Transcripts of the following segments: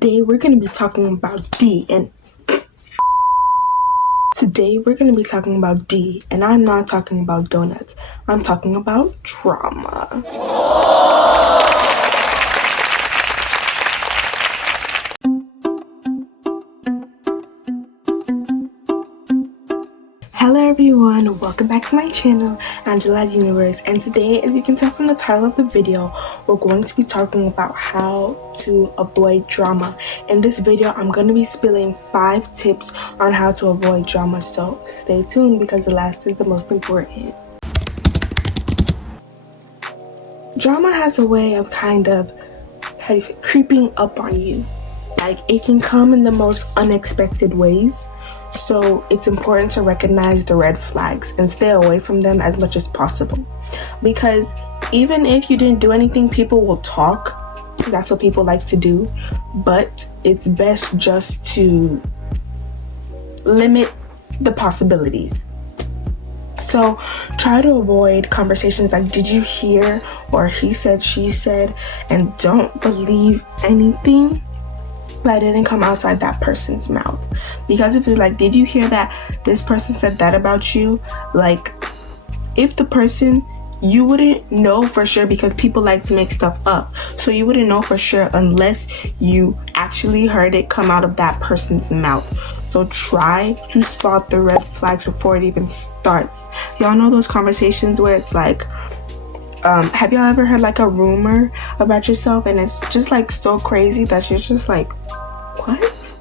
Today we're going to be talking about D, and I'm not talking about donuts. I'm talking about drama. Hello everyone, welcome back to my channel, Angela's Universe, and today, as you can tell from the title of the video, we're going to be talking about how to avoid drama. In this video, I'm going to be spilling 5 tips on how to avoid drama, so stay tuned because the last is the most important. Drama has a way of creeping up on you. Like, it can come in the most unexpected ways. So it's important to recognize the red flags and stay away from them as much as possible. Because even if you didn't do anything, people will talk. That's what people like to do. But it's best just to limit the possibilities. So try to avoid conversations like, did you hear? Or he said, she said. And don't believe anything that didn't come outside that person's mouth. Because if it's like, did you hear that this person said that about you? Like, if the person, you wouldn't know for sure because people like to make stuff up. So you wouldn't know for sure unless you actually heard it come out of that person's mouth. So try to spot the red flags before it even starts. Y'all know those conversations where it's like, have y'all ever heard like a rumor about yourself and it's just like so crazy that you're just like, what?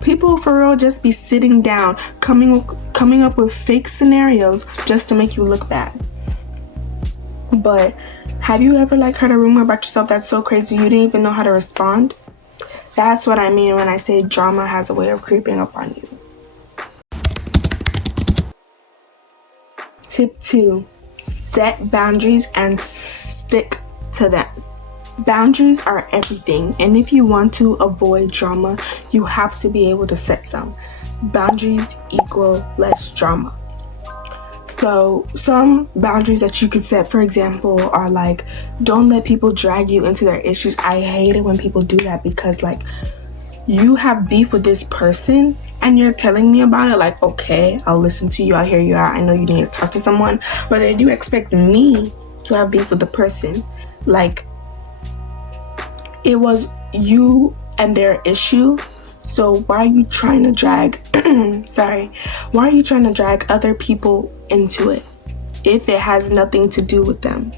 People for real just be sitting down, coming up with fake scenarios just to make you look bad. But have you ever like heard a rumor about yourself that's so crazy you didn't even know how to respond? That's what I mean when I say drama has a way of creeping up on you. Tip 2. Set boundaries and stick to them. Boundaries are everything, and if you want to avoid drama, you have to be able to set some. Boundaries equal less drama. So some boundaries that you could set, for example, are like, don't let people drag you into their issues. I hate it when people do that because like, you have beef with this person and you're telling me about it, like, okay, I'll listen to you, I'll hear you out, I know you need to talk to someone, but then you expect me to have beef with the person. Like, it was you and their issue, so why are you trying to drag why are you trying to drag other people into it if it has nothing to do with them?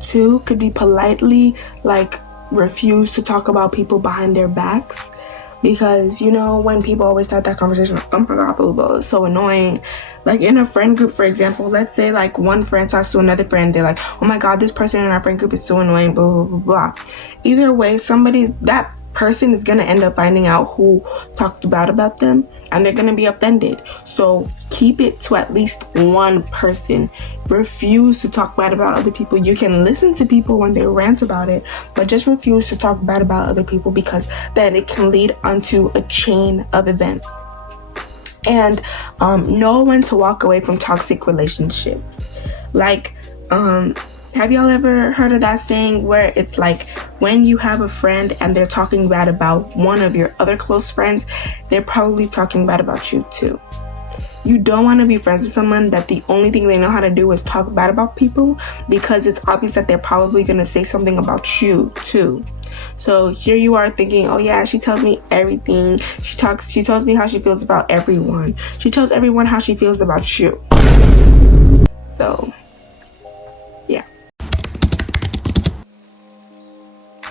2 could be politely like refuse to talk about people behind their backs. Because, you know, when people always start that conversation, like, oh my god, blah, blah, blah, it's so annoying. Like, in a friend group, for example, let's say, like, one friend talks to another friend, they're like, oh my god, this person in our friend group is so annoying, blah, blah, blah, blah. Either way, that person is going to end up finding out who talked bad about them, and they're going to be offended. So keep it to at least one person. Refuse to talk bad about other people. You can listen to people when they rant about it, but just refuse to talk bad about other people, because then it can lead onto a chain of events. And know when to walk away from toxic relationships. Like, have y'all ever heard of that saying where it's like, when you have a friend and they're talking bad about one of your other close friends, they're probably talking bad about you too. You don't want to be friends with someone that the only thing they know how to do is talk bad about people, because it's obvious that they're probably going to say something about you too. So here you are thinking, oh yeah, she tells me everything. She tells me how she feels about everyone. She tells everyone how she feels about you. So, yeah.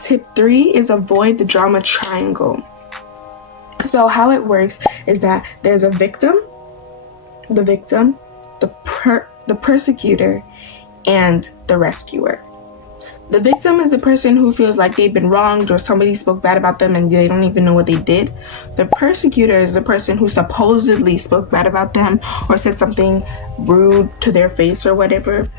Tip 3 is avoid the drama triangle. So how it works is that there's a victim, the persecutor, and the rescuer. The victim is the person who feels like they've been wronged or somebody spoke bad about them and they don't even know what they did. The persecutor is the person who supposedly spoke bad about them or said something rude to their face or whatever.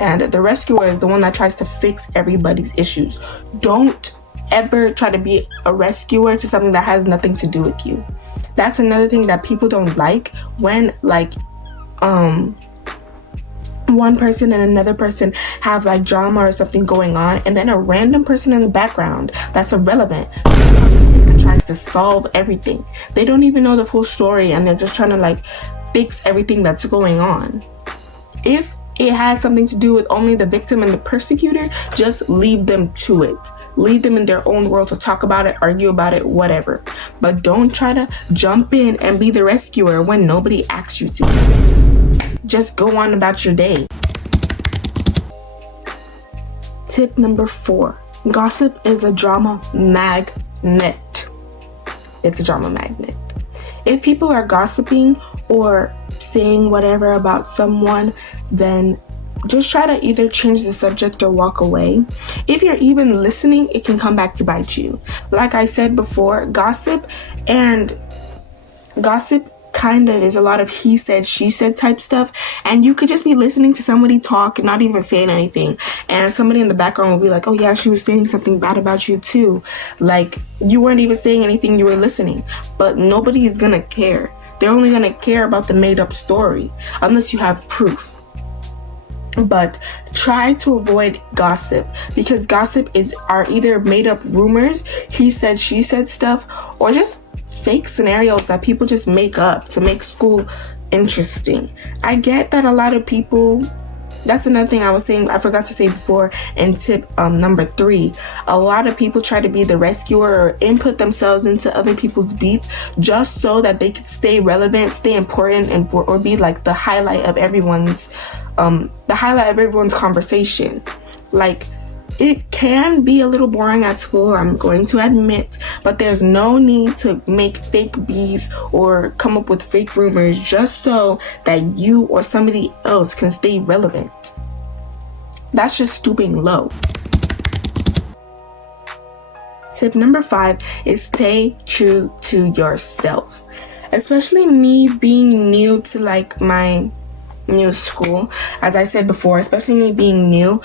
And the rescuer is the one that tries to fix everybody's issues. Don't ever try to be a rescuer to something that has nothing to do with you. That's another thing that people don't like, when like one person and another person have like drama or something going on, and then a random person in the background that's irrelevant and tries to solve everything. They don't even know the full story, and they're just trying to like fix everything that's going on. If it has something to do with only the victim and the persecutor, just leave them to it. Leave them in their own world to talk about it, argue about it, whatever. But don't try to jump in and be the rescuer when nobody asks you to. Just go on about your day. Tip number 4. Gossip is a drama magnet. It's a drama magnet. If people are gossiping or saying whatever about someone, then just try to either change the subject or walk away. If you're even listening, it can come back to bite you. Like I said before, gossip kind of is a lot of he said, she said type stuff, and you could just be listening to somebody talk, not even saying anything, and somebody in the background will be like, oh yeah, she was saying something bad about you too. Like, you weren't even saying anything, you were listening. But nobody is gonna care. They're only gonna care about the made up story unless you have proof. But try to avoid gossip, because gossip are either made up rumors, he said, she said stuff, or just fake scenarios that people just make up to make school interesting. I get that a lot of people, that's another thing I was saying, I forgot to say before in tip number 3. A lot of people try to be the rescuer or input themselves into other people's beef just so that they can stay relevant, stay important, and or be like the highlight of everyone's conversation. Like, it can be a little boring at school, I'm going to admit, but there's no need to make fake beef or come up with fake rumors just so that you or somebody else can stay relevant. That's just stooping low. Tip number 5 is stay true to yourself. Especially me being new to like my new school, as I said before, especially me being new,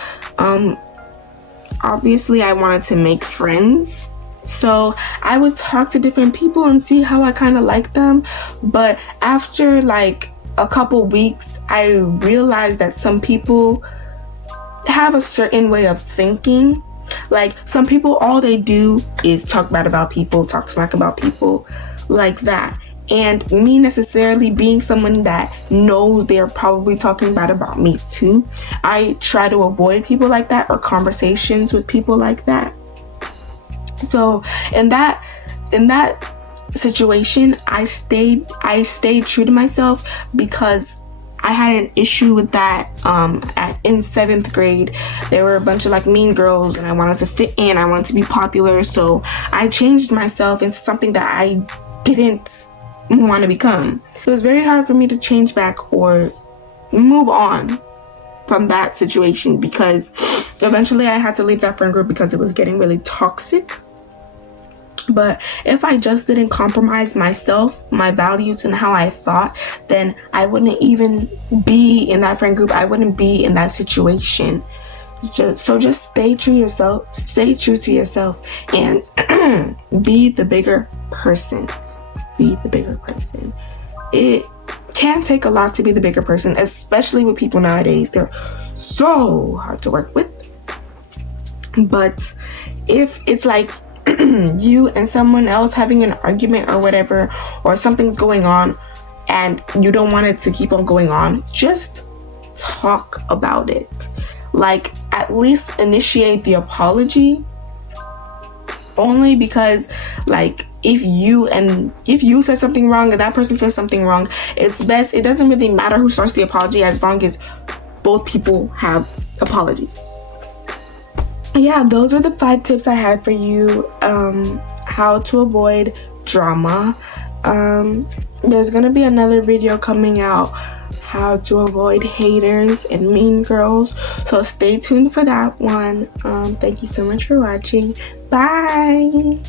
obviously I wanted to make friends, so I would talk to different people and see how I kind of like them. But after like a couple weeks, I realized that some people have a certain way of thinking. Like, some people, all they do is talk bad about people, talk smack about people, like that. And me necessarily being someone that knows they're probably talking bad about me too, I try to avoid people like that or conversations with people like that. So in that situation, I stayed true to myself, because I had an issue with that in 7th grade. There were a bunch of like mean girls, and I wanted to fit in, I wanted to be popular, so I changed myself into something that I didn't want to become. It was very hard for me to change back or move on from that situation, because eventually I had to leave that friend group because it was getting really toxic. But if I just didn't compromise myself, my values, and how I thought, then I wouldn't even be in that friend group. I wouldn't be in that situation. So just stay true to yourself, and be the bigger person. Be the bigger person. It can take a lot to be the bigger person, especially with people nowadays. They're so hard to work with. But if it's like you and someone else having an argument or whatever, or something's going on and you don't want it to keep on going on, just talk about it. Like, at least initiate the apology. Only because, like, if you said something wrong and that person says something wrong, it's best, it doesn't really matter who starts the apology, as long as both people have apologies. Yeah, those are the 5 tips I had for you, how to avoid drama. There's gonna be another video coming out, how to avoid haters and mean girls, so stay tuned for that one. Thank you so much for watching. Bye.